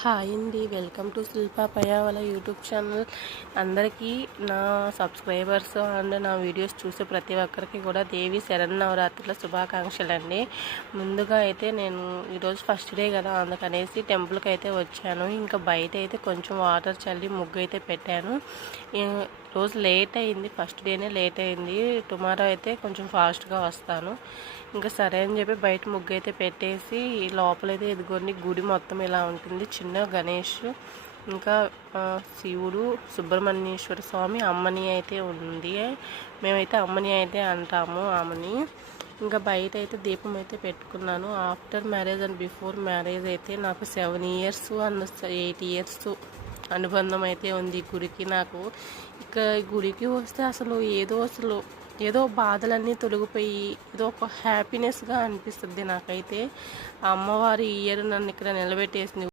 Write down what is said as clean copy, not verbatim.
Hi అండి, welcome to Shilpa Payyavula YouTube channel. అందరికీ నా సబ్స్క్రైబర్స్ అండ్ నా వీడియోస్ చూసే ప్రతి ఒక్కరికి కూడా దేవి శరన్నవరాత్రుల శుభాకాంక్షలు అండి. ముందుగా అయితే నేను ఈరోజు ఫస్ట్ డే కదా, అందుకనేసి టెంపుల్కి అయితే వచ్చాను. ఇంకా బయట అయితే కొంచెం వాటర్ చల్లి ముగ్గు అయితే పెట్టాను. రోజు లేట్ అయింది, ఫస్ట్ డేనే లేట్ అయింది. టుమారో అయితే కొంచెం ఫాస్ట్గా వస్తాను. ఇంకా సరే అని చెప్పి బయట ముగ్గు అయితే పెట్టేసి లోపలైతే ఇదిగోండి గుడి మొత్తం ఇలా ఉంటుంది. చిన్న గణేష్, ఇంకా శివుడు, సుబ్రహ్మణ్యేశ్వర స్వామి, అమ్మని అయితే ఉంది. మేమైతే అమ్మని అయితే అంటాము ఆమెని. ఇంకా బయట అయితే దీపం అయితే పెట్టుకున్నాను. After marriage and before marriage అయితే నాకు 7 years అండ్ 8 years అనుబంధం అయితే ఉంది గుడికి. నాకు ఇక గుడికి వస్తే అసలు ఏదో బాధలన్నీ తొలగిపోయి ఏదో ఒక హ్యాపీనెస్గా అనిపిస్తుంది నాకైతే. ఆ అమ్మవారి ఇయర్ నన్ను ఇక్కడ నిలబెట్టేసింది.